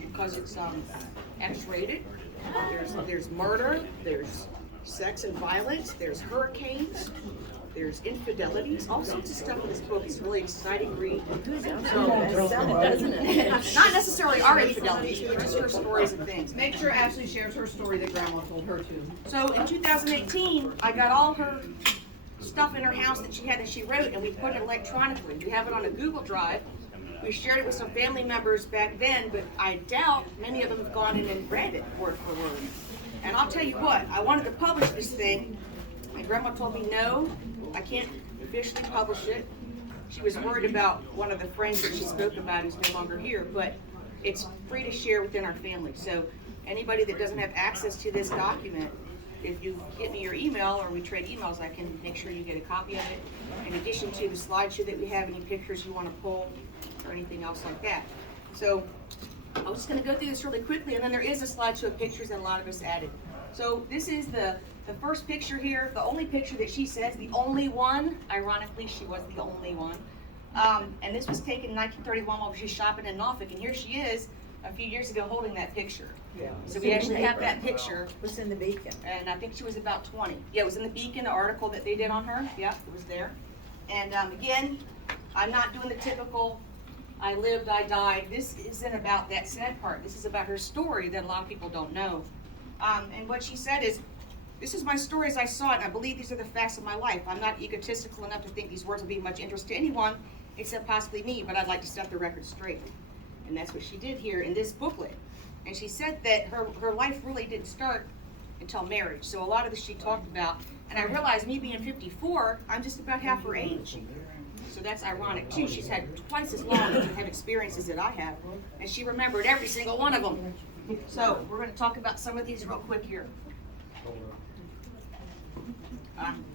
because it's X-rated. There's murder, there's sex and violence, there's hurricanes, there's infidelities, all sorts of stuff in this book. It's a really exciting read. Doesn't it? Not necessarily our infidelities, but just her stories and things. Make sure Ashley shares her story that Grandma told her too. So in 2018, I got all her stuff in her house that she wrote, and we put it electronically. We have it on a Google Drive. We shared it with some family members back then, but I doubt many of them have gone in and read it word for word. And I'll tell you what, I wanted to publish this thing, and Grandma told me, no, I can't officially publish it. She was worried about one of the friends that she spoke about who's no longer here, but it's free to share within our family. So anybody that doesn't have access to this document, if you get me your email or we trade emails, I can make sure you get a copy of it. In addition to the slideshow that we have, any pictures you want to pull or anything else like that. So I'm just going to go through this really quickly, and then there is a slideshow of pictures that a lot of us added. So this is the first picture here, the only picture that she says, the only one. Ironically, she was the only one. And this was taken in 1931 while she was shopping in Norfolk, and here she is a few years ago holding that picture. Yeah. So we actually have that picture. It was in the Beacon. And I think she was about 20. Yeah, it was in the Beacon, the article that they did on her. Yeah, it was there. And again, I'm not doing the typical, I lived, I died. This isn't about that sad part. This is about her story that a lot of people don't know. And what she said is, this is my story as I saw it, and I believe these are the facts of my life. I'm not egotistical enough to think these words will be of much interest to anyone, except possibly me, but I'd like to set the record straight. And that's what she did here in this booklet. And she said that her life really didn't start until marriage. So a lot of this she talked about. And I realized, me being 54, I'm just about half her age. So that's ironic too. She's had twice as long to have experiences that I have. And she remembered every single one of them. So we're going to talk about some of these real quick here.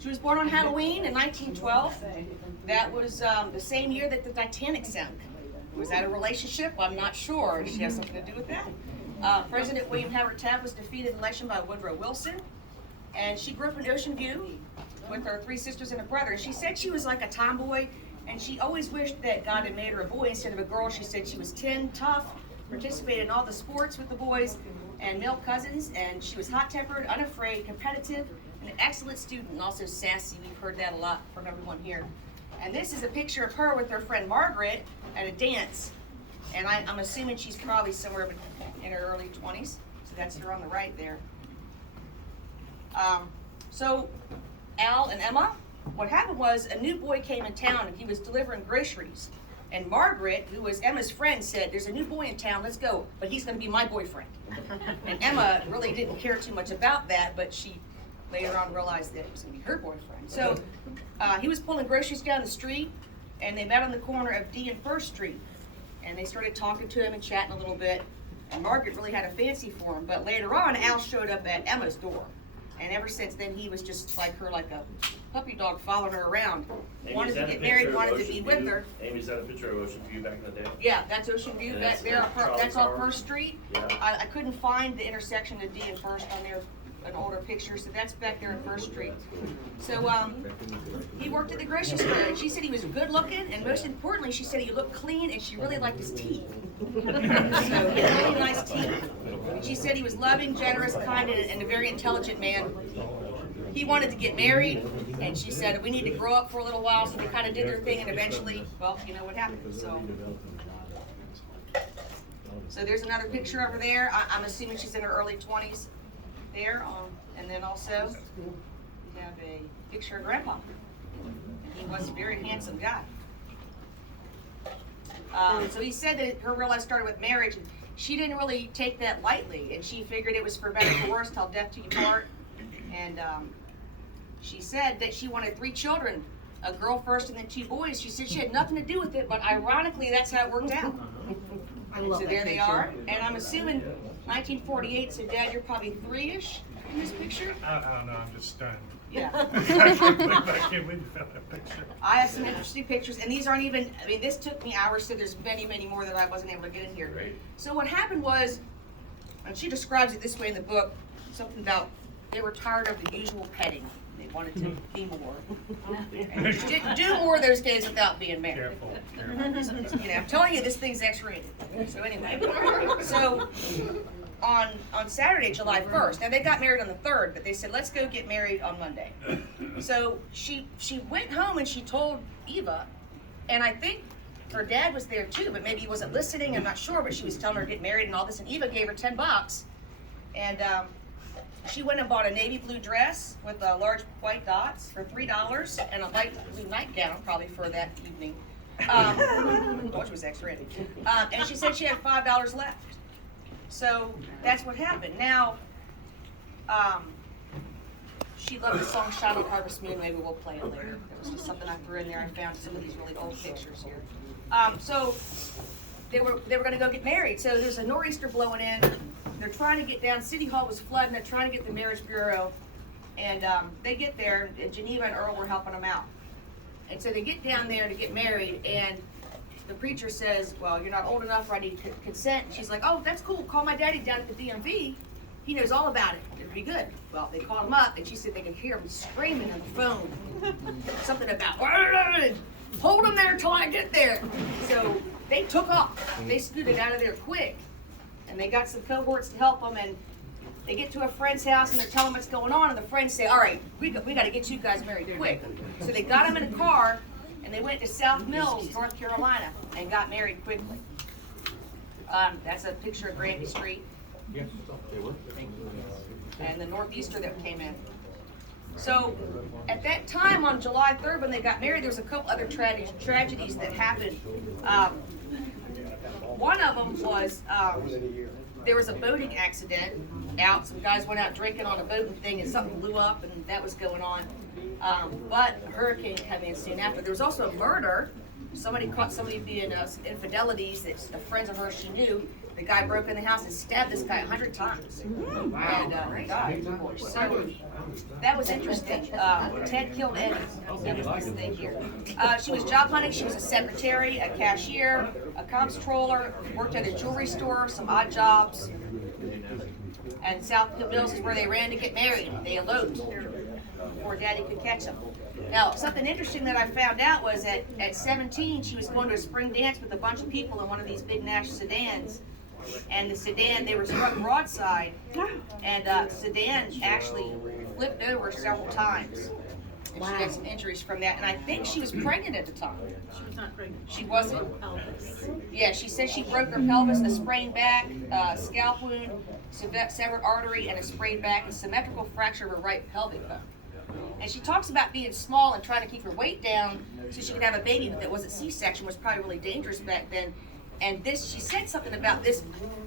She was born on Halloween in 1912. That was the same year that the Titanic sank. Was that a relationship? I'm not sure. She has something to do with that. President William Howard Taft was defeated in the election by Woodrow Wilson. And she grew up in Ocean View with her 3 sisters and a brother. She said she was like a tomboy, and she always wished that God had made her a boy instead of a girl. She said she was 10, tough, participated in all the sports with the boys and male cousins, and she was hot-tempered, unafraid, competitive, and an excellent student, and also sassy. We've heard that a lot from everyone here. And this is a picture of her with her friend Margaret at a dance. And I'm assuming she's probably somewhere in her early 20s. So that's her on the right there. So Al and Emma, what happened was a new boy came in town and he was delivering groceries. And Margaret, who was Emma's friend, said, there's a new boy in town, let's go, but he's going to be my boyfriend. And Emma really didn't care too much about that, but she later on realized that it was going to be her boyfriend. So he was pulling groceries down the street, and they met on the corner of D and 1st Street. And they started talking to him and chatting a little bit. And Margaret really had a fancy for him. But later on, Al showed up at Emma's door. And ever since then, he was just like her, like a puppy dog following her around. Amy, wanted to get married, wanted to be with her. Amy, is that a picture of Ocean View back in the day? Yeah, that's Ocean View back there. That's on 1st Street. Yeah. I couldn't find the intersection of D and 1st on there, an older picture, so that's back there on 1st Street. So he worked at the grocery store, and she said he was good looking, and most importantly, she said he looked clean, and she really liked his teeth. So he had really nice teeth. And she said he was loving, generous, kind, and a very intelligent man. He wanted to get married, and she said, we need to grow up for a little while, so they kind of did their thing, and eventually, well, you know what happened. So there's another picture over there. I'm assuming she's in her early 20s there. And then also, we have a picture of Grandpa. He was a very handsome guy. So he said that her real life started with marriage. And she didn't really take that lightly, and she figured it was for better or for worse till death do you part. And she said that she wanted 3 children, a girl first and then 2 boys. She said she had nothing to do with it, but ironically, that's how it worked out. And so there they are. And I'm assuming 1948, so Dad, you're probably 3-ish in this picture? I don't know, I'm just stunned. Yeah. I can't believe you found that picture. I have some interesting pictures, and these aren't even, I mean, this took me hours, so there's many, many more that I wasn't able to get in here. Great. So what happened was, and she describes it this way in the book, something about they were tired of the usual petting. They wanted to be more. And just didn't do more those days without being married. Careful, careful. You know, I'm telling you, this thing's X-rated. So anyway, so on Saturday, July 1st, now they got married on the 3rd, but they said, let's go get married on Monday. So she went home and she told Eva, and I think her dad was there too, but maybe he wasn't listening, I'm not sure, but she was telling her to get married and all this, and Eva gave her $10. And she went and bought a navy blue dress with large white dots for $3 and a light blue nightgown probably for that evening, which was X-rated. And she said she had $5 left. So that's what happened. Now, she loved the song "Shine on Harvest Moon." Maybe we'll play it later. It was just something I threw in there. I found some of these really old pictures here. So they were going to go get married. So there's a nor'easter blowing in. They're trying to get down. City Hall was flooding. They're trying to get the marriage bureau, and they get there. And Geneva and Earl were helping them out. And so they get down there to get married, and the preacher says, well, you're not old enough, or I need consent. And she's like, oh, that's cool. Call my daddy down at the DMV. He knows all about it. It'll be good. Well, they called him up, and she said they could hear him screaming on the phone. Something about, hold him there till I get there. So they took off. They scooted out of there quick. And they got some cohorts to help them, and they get to a friend's house, and they're telling them what's going on, and the friends say, all right, we got to get you guys married quick. So they got them in a car, and they went to South Mills, North Carolina, and got married quickly. That's a picture of Granby Street. And the northeaster that came in. So at that time on July 3rd when they got married, there was a couple other tragedies that happened. One of them was there was a boating accident out. Some guys went out drinking on a boating thing and something blew up, and that was going on. But a hurricane came in soon after. There was also a murder. Somebody caught somebody being infidelities that the friends of hers she knew. The guy broke in the house and stabbed this guy 100 times. And died, of course. So that was interesting. Ted killed Eddie. That was this thing here. She was job hunting. She was a secretary, a cashier, a comptroller, worked at a jewelry store, some odd jobs. And South Mills is where they ran to get married. They eloped before Daddy could catch them. Now, something interesting that I found out was that at 17, she was going to a spring dance with a bunch of people in one of these big Nash sedans. And the sedan, they were struck broadside, and the sedan actually flipped over several times. And she had some injuries from that. And I think she was pregnant at the time. She was not pregnant. She wasn't? Pelvis. Yeah, she said she broke her pelvis, a sprained back, scalp wound, severed artery, and a sprained back, and symmetrical fracture of her right pelvic bone. And she talks about being small and trying to keep her weight down so she could have a baby, but that wasn't C-section, was probably really dangerous back then. And this, she said something about this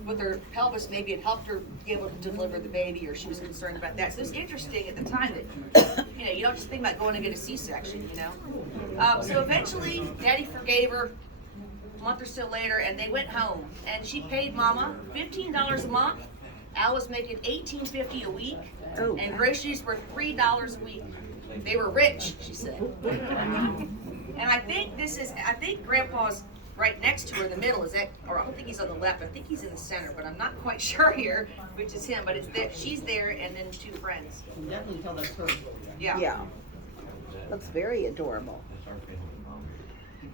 with her pelvis, maybe it helped her be able to deliver the baby, or she was concerned about that. So it's interesting at the time that, you know, you don't just think about going to get a C-section, you know. So eventually, Daddy forgave her a month or so later, and they went home. And she paid Mama $15 a month. Al was making $18.50 a week, and groceries were $3 a week. They were rich, she said. And I think Grandpa's right next to her in the middle. Is that, or I don't think he's on the left. I think he's in the center, but I'm not quite sure here which is him. But it's that she's there, and then two friends. You can definitely tell that's her. Yeah. Yeah. That's very adorable.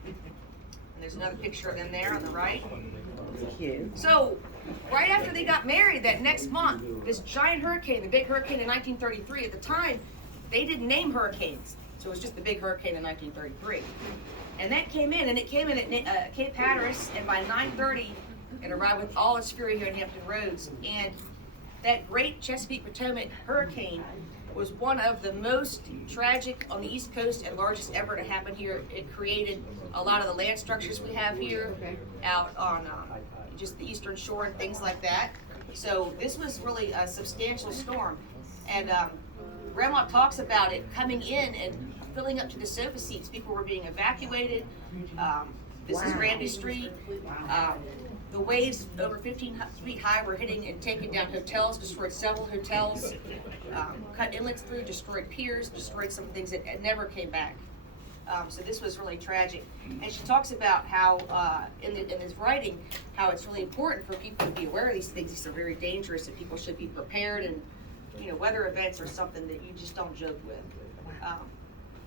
And there's another picture of them there on the right. Cute. So, right after they got married, that next month, this giant hurricane, the big hurricane in 1933, at the time, they didn't name hurricanes. So it was just the big hurricane in 1933. And that came in, and it came in at Cape Hatteras, and by 9:30, it arrived with all its fury here in Hampton Roads. And that great Chesapeake Potomac hurricane was one of the most tragic on the East Coast and largest ever to happen here. It created a lot of the land structures we have here out on just the eastern shore and things like that. So this was really a substantial storm. And Grandma talks about it coming in and filling up to the sofa seats. People were being evacuated. This is Granby Street. The waves over 15 feet high were hitting and taking down hotels, destroyed several hotels, cut inlets through, destroyed piers, destroyed some things that never came back. So this was really tragic. And she talks about how, in this writing, how it's really important for people to be aware of these things. These are very dangerous, and people should be prepared. And, you know, weather events are something that you just don't joke with.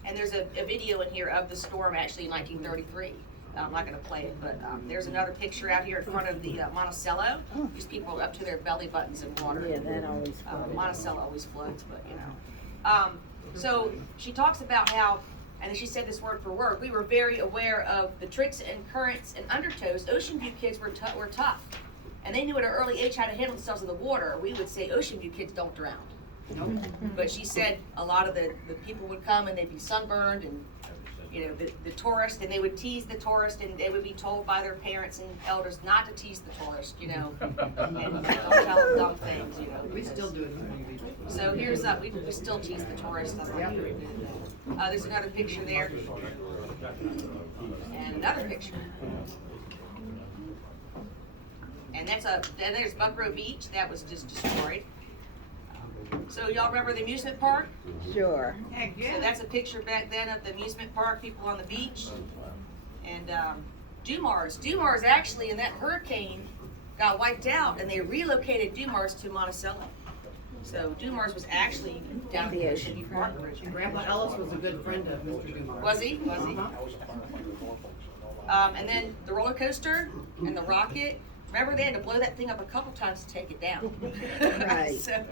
And there's a video in here of the storm actually in 1933. I'm not gonna play it, but there's another picture out here in front of the Monticello. These people up to their belly buttons in water. Yeah, that always flooded. Monticello always floods, but you know. So she talks about how, and she said this word for word, we were very aware of the tricks and currents and undertows. Ocean View kids were tough. And they knew at an early age how to handle themselves in the water. We would say Ocean View kids don't drown. But she said a lot of the people would come and they'd be sunburned and, you know, the tourist, and they would tease the tourist, and they would be told by their parents and elders not to tease the tourist, you know, and don't tell them dumb things, you know. We still do it. So here's we still tease the tourists. There's another picture there, and another picture. And there's Buckrow Beach, that was just destroyed. So y'all remember the amusement park? Sure. So that's a picture back then of the amusement park, people on the beach. And Dumars actually in that hurricane got wiped out, and they relocated Dumars to Monticello. So Dumars was actually down the Ocean View Park originally. Grandpa Ellis was a good friend of Mr. Dumars. Was he? And then the roller coaster and the rocket. Remember, they had to blow that thing up a couple times to take it down. Right. So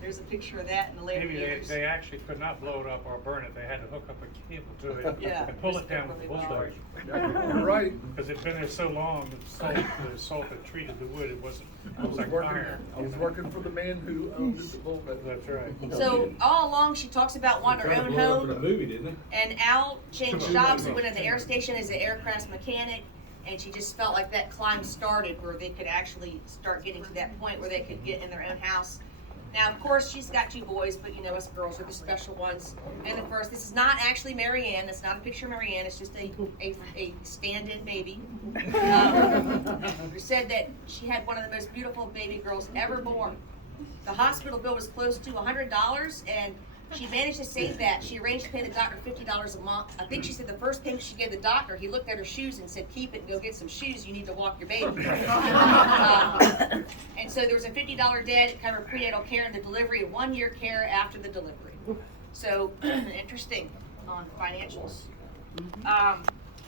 there's a picture of that in the later Maybe years. they actually could not blow it up or burn it. They had to hook up a cable to it Yeah. and pull it down with a Really bulldozer. You're right. Because it'd been there so long, the salt that treated the wood, it was like iron. I was working for the man who owned the bull. That's right. So all along, she talks about wanting her own home. movie, didn't it? And Al changed jobs and went in the air station as an aircraft mechanic. And she just felt like that climb started where they could actually start getting to that point where they could get in their own house. Now, of course, she's got 2 boys, but you know, us girls are the special ones. And the first, this is not actually Mary Ann. That's not a picture of Mary Ann. It's just a stand-in baby. Who said that she had one of the most beautiful baby girls ever born. The hospital bill was close to $100, and she managed to save that. She arranged to pay the doctor $50 a month. I think she said the first payment she gave the doctor, he looked at her shoes and said, "Keep it and go get some shoes. You need to walk your baby." And so there was a $50 debt. It covered prenatal care and the delivery, and 1-year care after the delivery. So interesting on financials.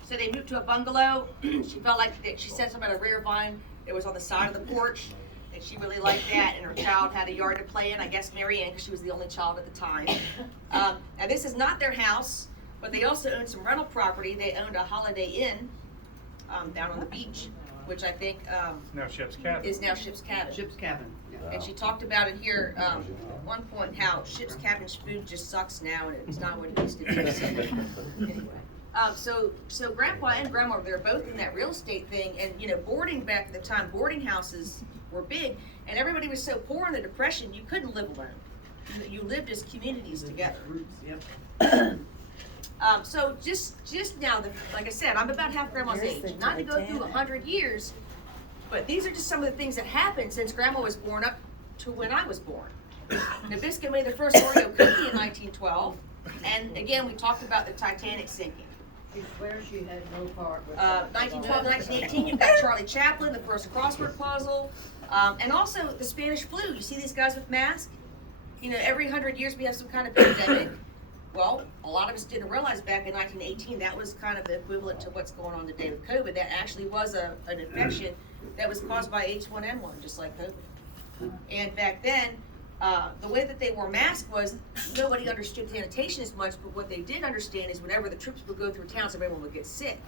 So they moved to a bungalow. She felt like she said something about a rear vine that was on the side of the porch. And she really liked that, and her child had a yard to play in. I guess Mary Ann, because she was the only child at the time. Now this is not their house, but they also owned some rental property. They owned a Holiday Inn down on the beach, which I think Now Ship's Cabin. is now Ship's Cabin. Ship's Cabin. Yeah. And she talked about it here at one point, how Ship's Cabin's food just sucks now, and it's not what it used to be. So, anyway. So Grandpa and Grandma, they're both in that real estate thing, and you know, boarding back at the time, boarding houses were big, and everybody was so poor in the Depression, you couldn't live alone. You lived as communities together. Yep. So just now, like I said, I'm about half Grandma's Here's age. the Not to go through Titanic. 100 years, but these are just some of the things that happened since Grandma was born up to when I was born. Nabisco made the first Oreo cookie in 1912, and again, we talked about the Titanic sinking. She swears she had no part with 1912 to 1918, you've got Charlie Chaplin, the first crossword puzzle, and also the Spanish flu. You see these guys with masks? You know, every 100 years we have some kind of pandemic. Well, a lot of us didn't realize back in 1918 that was kind of the equivalent to what's going on today with COVID. That actually was an infection that was caused by H1N1, just like COVID. And back then, the way that they wore masks was nobody understood sanitation as much, but what they did understand is whenever the troops would go through towns, everyone would get sick.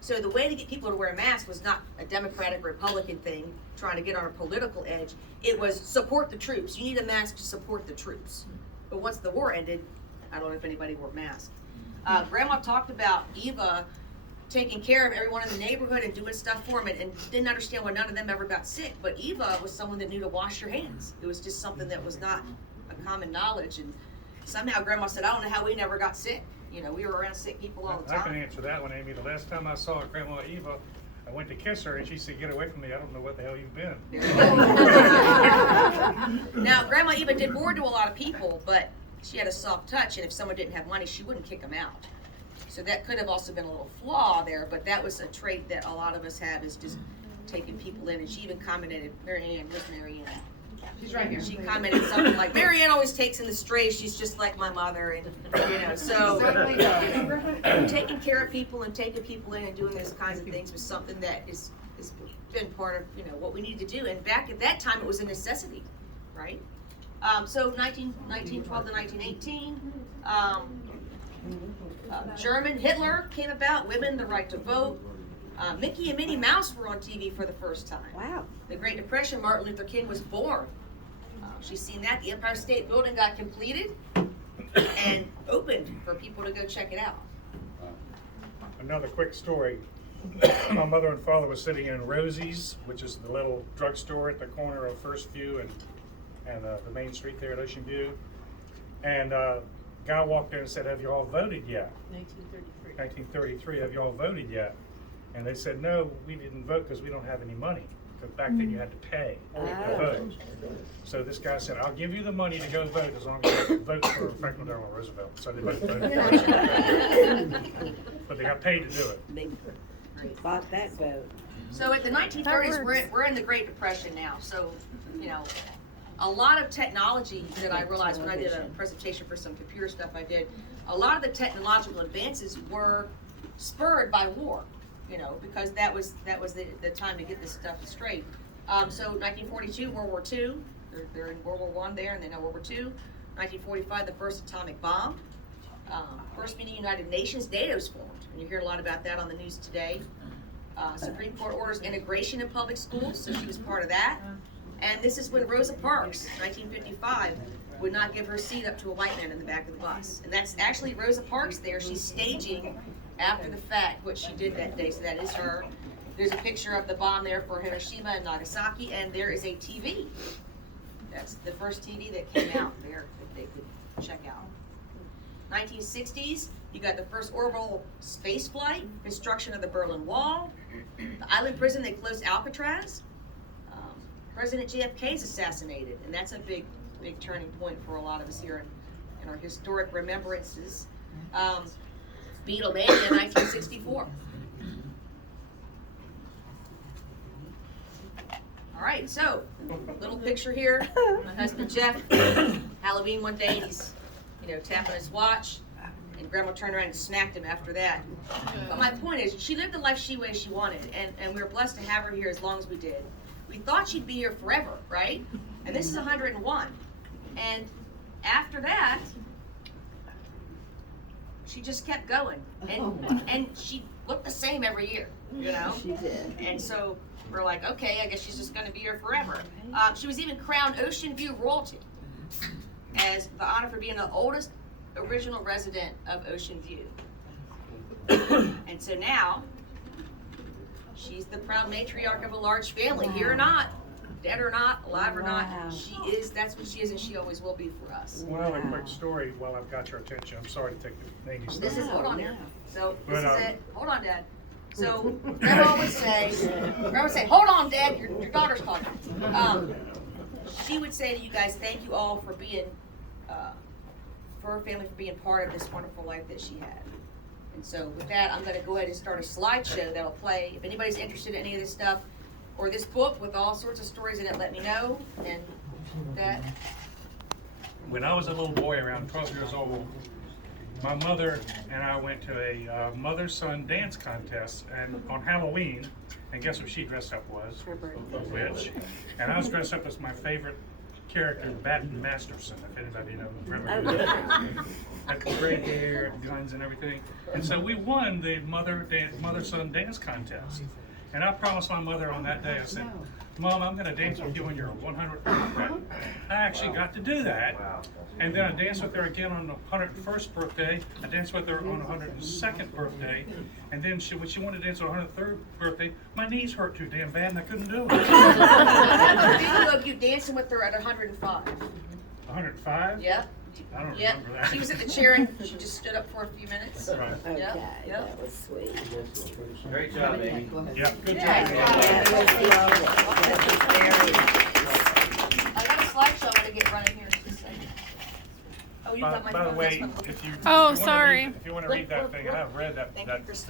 So the way to get people to wear masks was not a Democratic Republican thing trying to get on a political edge. It was support the troops. You need a mask to support the troops. But once the war ended, I don't know if anybody wore masks. Grandma talked about Eva taking care of everyone in the neighborhood and doing stuff for them, and didn't understand why none of them ever got sick. But Eva was someone that knew to wash your hands. It was just something that was not a common knowledge, and somehow Grandma said, I don't know how we never got sick. You know, we were around sick people all the I can time. answer that one, Amy. The last time I saw Grandma Eva, I went to kiss her and she said, "Get away from me, I don't know what the hell you've been." Now, Grandma Eva did board to a lot of people, but she had a soft touch, and if someone didn't have money, she wouldn't kick them out. So that could have also been a little flaw there, but that was a trait that a lot of us have, is just taking people in. And she even commented, Mary Ann, where's Mary Ann? She's right here. She commented something like, Mary Ann always takes in the strays, she's just like my mother, and, so. Certainly does. Taking care of people and taking people in and doing those kinds of things was something that has been part of, what we need to do, and back at that time, it was a necessity, right? So 1912 to 1918, German Hitler came about, women, the right to vote. Mickey and Minnie Mouse were on TV for the first time. Wow. The Great Depression, Martin Luther King was born. She's seen that. The Empire State Building got completed and opened for people to go check it out. Another quick story. My mother and father was sitting in Rosie's, which is the little drugstore at the corner of First View and the main street there at Ocean View. And a guy walked in and said, "Have you all voted yet?" 1933. Have you all voted yet? And they said, "No, we didn't vote because we don't have any money." Because back then you had to pay to vote. So this guy said, "I'll give you the money to go vote as long as you vote for Franklin Delano Roosevelt." So they both voted for Roosevelt. But they got paid to do it. They bought that vote. So at the 1930s, we're in the Great Depression now. So, a lot of technology that I realized when I did a presentation for some computer stuff I did, a lot of the technological advances were spurred by war, because that was the time to get this stuff straight. So 1942, World War II, they're in World War I there, and they know World War II. 1945, the first atomic bomb. First meeting United Nations, NATO's formed, and you hear a lot about that on the news today. Supreme Court orders integration in public schools, so she was part of that. And this is when Rosa Parks, 1955, would not give her seat up to a white man in the back of the bus. And that's actually Rosa Parks there. She's staging after the fact what she did that day, so that is her. There's a picture of the bomb there for Hiroshima and Nagasaki, and there is a TV. That's the first TV that came out there that they could check out. 1960s, you got the first orbital space flight, construction of the Berlin Wall, the island prison, they closed Alcatraz. President JFK is assassinated, and that's a big turning point for a lot of us here in our historic remembrances. Beatlemania, 1964. All right, so little picture here. My husband Jeff, Halloween one day, he's tapping his watch, and Grandma turned around and smacked him after that. But my point is, she lived the life she wanted, and we were blessed to have her here as long as we did. We thought she'd be here forever, right? And this is 101. And after that, she just kept going. And she looked the same every year, She did. And so we're like, okay, I guess she's just going to be here forever. She was even crowned Ocean View royalty as the honor for being the oldest original resident of Ocean View. And so now, she's the proud matriarch of a large family, here or not, dead or not, alive or not. That's what she is, and she always will be for us. One other quick story while I've got your attention. I'm sorry to take the name stuff. This is, hold on here. So this But, is it. Hold on, Dad. So Grandma would say, hold on, Dad, your daughter's talking. She would say to you guys, thank you all for being, for her family, for being part of this wonderful life that she had. And so with that, I'm going to go ahead and start a slideshow that'll play. If anybody's interested in any of this stuff or this book with all sorts of stories in it, let me know. And that. When I was a little boy, around 12 years old, my mother and I went to a mother-son dance contest and on Halloween, and guess what she dressed up was? A witch. And I was dressed up as my favorite character, Batten Masterson, if anybody remember who. Had gray hair and guns and everything. And so we won the mother-son dance contest. And I promised my mother on that day, I said, "Mom, I'm going to dance with you on your 100th birthday." I actually got to do that. And then I danced with her again on the 101st birthday. I danced with her on the 102nd birthday. And then when she wanted to dance on her 103rd birthday, my knees hurt too damn bad and I couldn't do it. I have a video of you dancing with her at 105. 105? Yep. I don't Yep. remember that. She was at the chair and she just stood up for a few minutes. Right. Okay, Yep. that was sweet. Great job, Amy. Go ahead. Yeah, good job. Yeah. That was lovely. That was very nice. I got a slideshow I'm going to get running here in just a second. Oh, you got my By the phone. way, That's my- if you Oh, if you wanna sorry. read, if you want to read that thing, and I've read that Thank you, Christine.